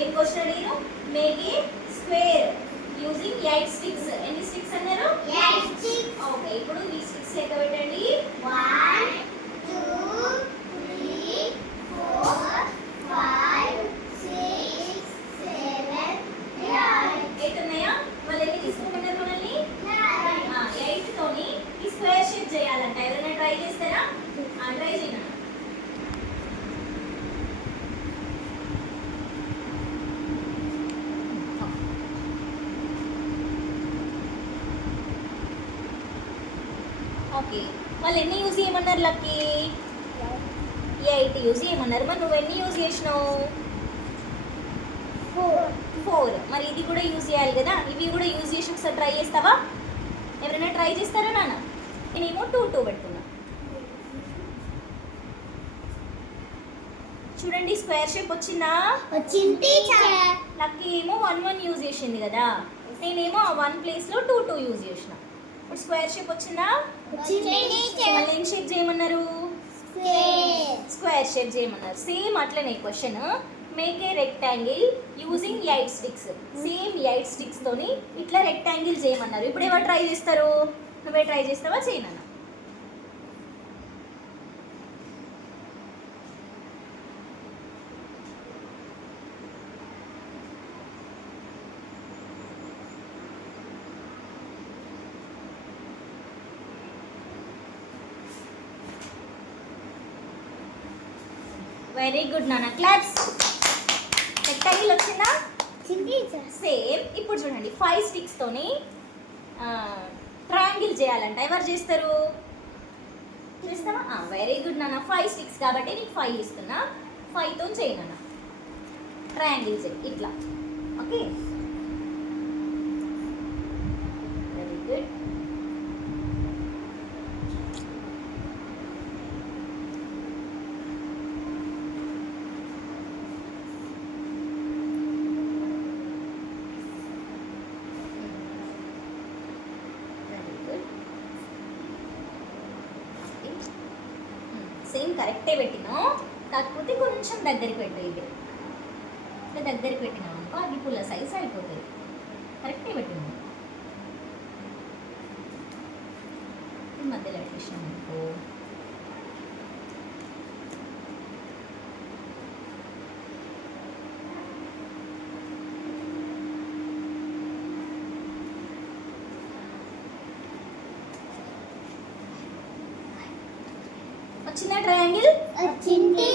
ఏం క్వశ్చన్ అడిగాను? Make a square using 8 sticks. ఎన్ని స్టిక్స్ అన్నారు? 8 sticks. ఓకే, ఇప్పుడు ఈ స్టిక్స్ లెక్క పెట్టండి. 1 2 3 4 5 6 7 8. 8 ఉన్నాయా? వాళ్ళు ఎన్ని తీసుకోమన్నారు మనల్ని? 9. 8 తోని ఈ స్క్వేర్ షేప్ చేయాలంట. ఎవరైనా ట్రై చేస్తారా? ట్రై చేయండి. ఓకే, వాళ్ళు ఎన్ని యూజ్ చేయమన్నారు లక్కీ? 8 యూజ్ చేయమన్నారు. మరి నువ్వు ఎన్ని యూజ్ చేసినావు? 4. మరి ఇది కూడా యూజ్ చేయాలి కదా, ఇవి కూడా యూజ్ చేసి ఒకసారి ట్రై చేస్తావా? ఎవరైనా ట్రై చేస్తారా నాన్న? నేనేమో 2 2 పెడుతున్నా. చూడండి, స్క్వేర్ షేప్ వచ్చిందా? వచ్చింది టీచర్. లక్కీ ఏమో 1 1 యూజ్ చేసింది కదా, నేనేమో ఆ 1 ప్లేస్లో 2 2 యూజ్ చేసిన. ఇప్పుడు స్క్వేర్ షేప్ వచ్చిందా? వచ్చింది టీచర్. మళ్ళీ ఏం షేప్ చేయమన్నారు? స్క్వేర్. స్క్వేర్ షేప్ చేయమన్నారు. సేమ్ అట్లనే question. Make a rectangle using 8 sticks. Same 8 sticks తోని ఇట్లా రెక్టాంగిల్ చేయమన్నారు. ఇప్పుడు ఎవరు ట్రై చేస్తారు? నువ్వే ట్రై చేస్తావా? చేయనా? వెరీ గుడ్ నాన్న, క్లాప్స్. రెక్టాంగిల్ వచ్చిందా? వచ్చింది టీచర్. సేమ్. ఇప్పుడు చూడండి, 5 స్టిక్స్ తోని ట్రయాంగిల్ చేయాలంట. ఎవరు చేస్తారు? చేస్తావా? వెరీ గుడ్ నాన్న. 5 స్టిక్స్ కాబట్టి నీకు 5 ఇస్తున్నా. 5 తో చేయి నాన్న, ట్రయాంగిల్ చేయి ఇట్లా. Okay, very good. సేమ్ కరెక్టే పెట్టినావు, కాకపోతే కొంచెం దగ్గరికి పెట్టు. ఇది ఇట్లా దగ్గరికి పెట్టినావు అనుకో అది పుల్ల సైజ్ అయిపోతుంది. కరెక్టే పెట్టినావు. మధ్యలో పెట్టేసినాం అనుకో వచ్చిందా ట్రయాంగిల్? వచ్చింది.